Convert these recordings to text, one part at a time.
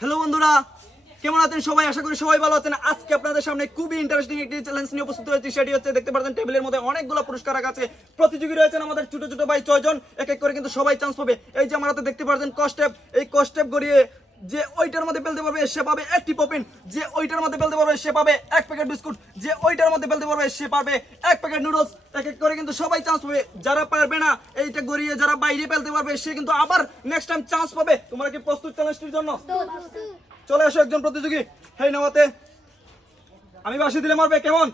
Hello বন্ধুরা, কেমন আছেন সবাই? আশা করি সবাই ভালো আছেন। আজকে আপনাদের সামনে খুবই ইন্টারেস্টিং একটি চ্যালেঞ্জ নিয়ে উপস্থিত হয়েছি। সেটি হচ্ছে, দেখতে পাচ্ছেন টেবিলের মধ্যে অনেকগুলো পুরস্কার রাখা আছে। প্রতিযোগী রয়েছেন আমাদের ছোট ছোট ভাই 6 জন, এক এক করে কিন্তু সবাই চান্স পাবে। এই যে আমার হাতে দেখতে পাচ্ছেন কস্টেপ, এই কস্টেপ গড়িয়ে যে ওইটার মধ্যে ফেলতে পারবে সে পাবে একটি পপিন, যে ওইটার মধ্যে ফেলতে পারবে সে পাবে এক প্যাকেট বিস্কুট, যে ওইটার মধ্যে ফেলতে পারবে সে পাবে এক প্যাকেট নুডলস। এক এক করে কিন্তু সবাই চান্স পাবে। যারা পারবে না এইটা গড়িয়ে যারা বাইরে ফেলতে পারবে সে কিন্তু আবার নেক্সট টাইম চান্স পাবে। তোমরা কি প্রস্তুত চ্যালেঞ্জটির জন্য? চলে আসো একজন প্রতিযোগী। হেই নওয়াতে, আমি বাসি দিলে মারবে কেমন?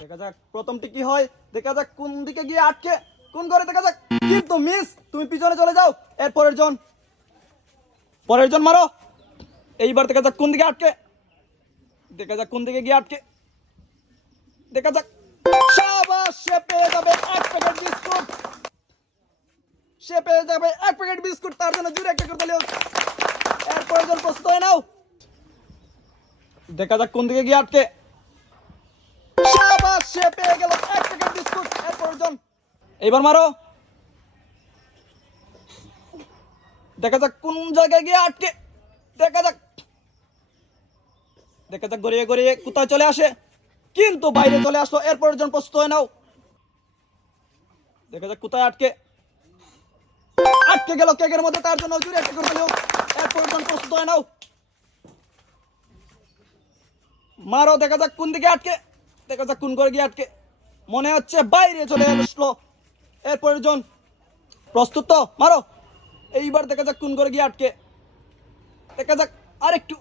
দেখা যাক প্রথমটি কি হয়। দেখা যাক কোন দিকে গিয়ে আটকে, কোন ঘরে। দেখা যাক, কিন্তু মিস, তুমি পিছনে চলে যাও। এর পরের জন মারো। এইবার দেখা যাক কোন দিকে আটকে, দেখা যাক কোন দিকে গিয়ে আটকে। দেখা যাক, শাবাশ, সে পেয়ে যাবে এক প্যাকেট বিস্কুট। সে পেয়ে যাবে এক প্যাকেট বিস্কুট। তার জন্য জোরে একটা করে তালি হোক। এর প্রয়োজন প্রস্তুত হয়ে নাও। দেখা যাক কোন দিকে গিয়ে আটকে। শাবাশ, সে পেয়ে গেল এক প্যাকেট বিস্কুট। এর প্রয়োজন, এইবার মারো। দেখা যাক কোন জায়গায় গিয়ে আটকে। দেখা যাক গড়িয়ে গড়িয়ে কোথায় চলে আসে, কিন্তু বাইরে চলে আসলো। এর প্রয়োজন প্রস্তুত হয়ে নাও। দেখা যাক কোথায় আটকে গেল কেকের মধ্যে। তার জন্য জোরে একটা করে তালি হোক। এর প্রয়োজন প্রস্তুত হয়ে নাও। মারো। দেখা যাক কোন দিকে আটকে, দেখা যাক কোন করে গিয়ে আটকে। মনে হচ্ছে বাইরে চলে আসলো। এর প্রয়োজন প্রস্তুত তো, মারো। এইবার দেখা যাক কোন করে গিয়ে আটকে। দেখা যাক আরেকটু।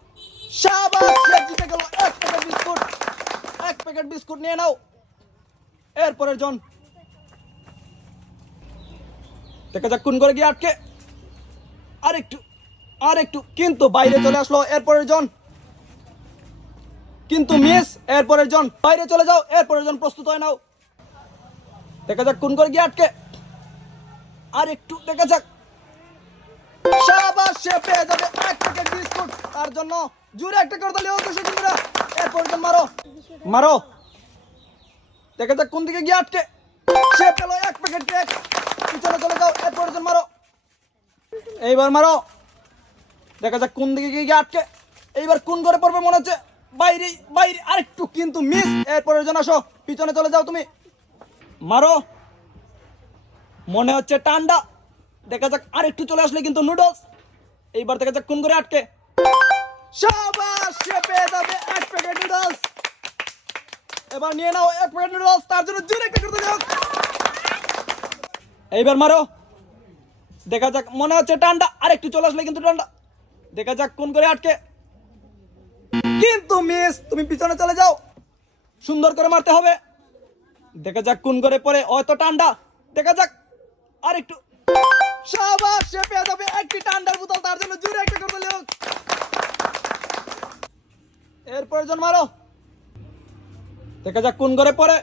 শাবাশ, সে জিতে গেল এক প্যাকেট বিস্কুট। এক প্যাকেট বিস্কুট নিয়ে নাও। এর প্রয়োজন, দেখা যাক কোন করে গিয়ে আটকে। আরেকটু, কিন্তু বাইরে চলে আসলো। এর প্রয়োজন, কিন্তু মিস। এর প্রয়োজন, বাইরে চলে যাও। এর প্রয়োজন প্রস্তুত হয়ে নাও। দেখা যাক কোন করে গিয়ে আটকে। আরেকটু, দেখা যাক। শাবাশ, সে পেয়ে যাবে এক প্যাকেট বিস্কুট। তার জন্য জোরে একটা করে তালি হোক দর্শক বন্ধুরা। এর প্রয়োজন মারো। দেখা যাক কোন দিকে গিয়ে আটকে। সে পেল এক প্যাকেট কেক। পিছনে চলে যাও। এর প্রয়োজন মারো। এইবার মারো। দেখা যাক কোন দিকে গিয়ে আটকে। এইবার কোন ঘরে পড়বে মনে হচ্ছে বাইরে। আরেকটু, কিন্তু মিস। এর প্রয়োজন আসো, পিছনে চলে যাও তুমি। মারো। মনে হচ্ছে ঠান্ডা। দেখা যাক আরেকটু চলে আসলে কিন্তু নুডলস। এইবার দেখা যাক কোন করে আটকে। শাবাশ, সে পেয়ে যাবে এক প্যাকেট নুডলস। এবার নিয়ে নাও এক প্যাকেট নুডলস। তার জন্য জোরে একটা করে দাও। এইবার মারো। দেখা যাক, মনে হচ্ছে ঠান্ডা। আরেকটু চলে আসলে কিন্তু ঠান্ডা। দেখা যাক কোন করে আটকে, কিন্তু মিস। তুমি পিছনে চলে যাও। সুন্দর করে মারতে হবে। দেখা যাক কোন করে পড়ে, হয়তো ঠান্ডা। দেখা যাক আরেকটু। শাবাশ, সে পেয়ে যাবে একটি ঠান্ডার বোতল। তার জন্য জোরে একটা করে দিলে হোক। এর প্রয়োজন মারো। দেখা যাক কোন করে পড়ে।